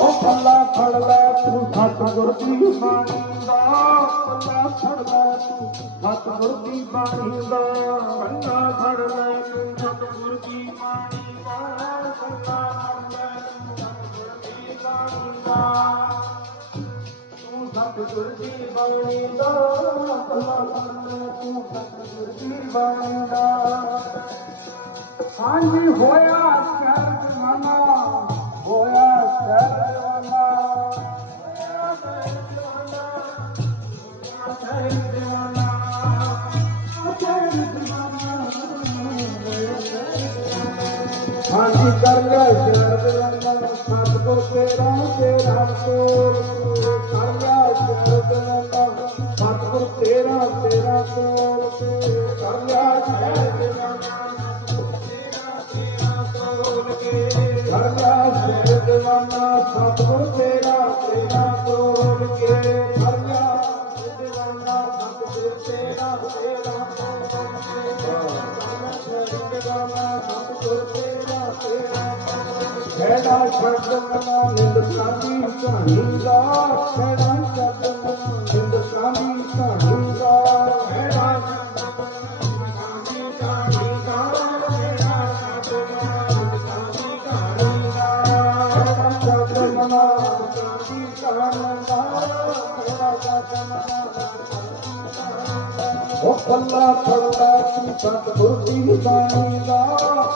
ਉਹ ਪੱਲਾ ਸਤਿਗੁਰ ਦੀ ਬਾਣੀ ਦਾ ਪੱਲਾ ਫੜ ਲੈ ਤੂੰ ਸਤਿਗੁਰ ਦੀ ਬਾਣੀ ਦਾ ਪੱਲਾ ਫੜ ਲੈ ਤੂੰ ਸਤਿਗੁਰ ਦੀ ਬਾਣੀ ਦਾ ਪੱਲਾ सतगुरु होया सर जमाना होया सर जमाना हाँ जी कर गए सर जमाना सतगुरु तेरा तेरा को। ਸਤਿਗੁਰ ਤੇਰਾ ਤੇਰਾ ਤੋੜ ਕੇ ਹਰਿਆ ਸਿਰ ਦਿਵਾਨਾ ਸਤਿਗੁਰ ਤੇਰਾ ਤੇਰਾ ਤੋੜ ਕੇ ਹਰਿਆ ਸਿਰ ਦਿਵਾਨਾ ਸਤਿਗੁਰ ਤੇਰਾ ਤੇਰਾ ਖੇੜਾ ਛੱਡ ਮਨਾ ਹਿੰਦੁਸਤਾਨੀ ਕਹਾਣੀ ਦਾ ਖੇੜਾ ਛੱਡ ਮਨਾ पल्ला छोड़दा तू सतगुरु दी बाणी दा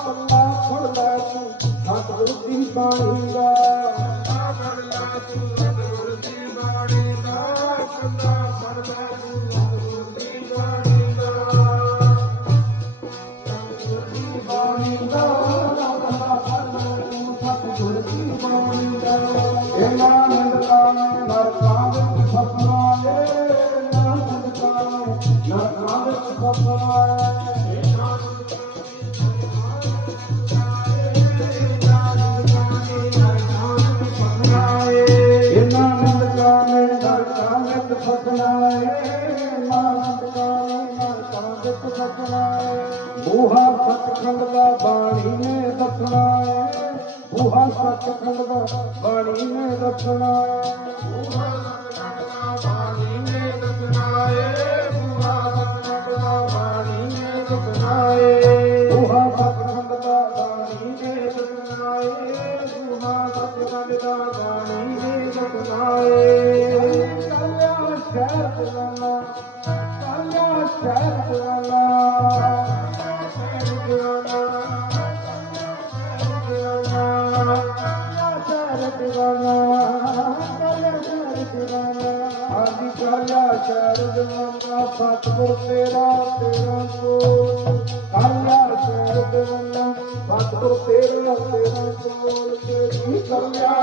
पल्ला छोड़दा तू सतगुरु दी ਬੂਹਾ ਸਤਖੰਡ ਦਾ ਬਾਣੀ ਨੇ ਦੱਸਣਾ ਬੂਹਾ ਸਤਖੰਡ ਦਾ ਬਾਣੀ ਨੇ ਦੱਸਣਾ। ਬੂਹਾ ਸਤਖੰਡ ਦਾ ਬਾਣੀ ਨੇ ਦੱਸਣਾ ਏ। ਬੂਹਾ ਸਤਖੰਡ ਦਾ ਬਾਣੀ ਨੇ ਦੱਸਣਾ ਏ। ਬੂਹਾ ਸਤਖੰਡ ਦਾ ਬਾਣੀ ਨੇ ਦੱਸਣਾ ਏ। ਬੂਹਾ ਸਤਖੰਡ ਦਾ ਬਾਣੀ ਨੇ ਦੱਸਣਾ ਏ। ਕੱਲਿਆ ਸ਼ਹਿਰ ਜਵਾਨਾ ਕੱਲਿਆ ਸ਼ਹਿਰ ਜਵਾਨਾ ਸਤਿਗੁਰ ਤੇਰਾ ਤੇਰਾ ਕੋ ਕਾਲਿਆ ਸ਼ਹਿਰ ਦੇਵਨਾ ਸਤਿਗੁਰ ਤੇਰਾ ਤੇਰਾ ਕੋਲ ਤੇਰੀ ਕਾਲਿਆ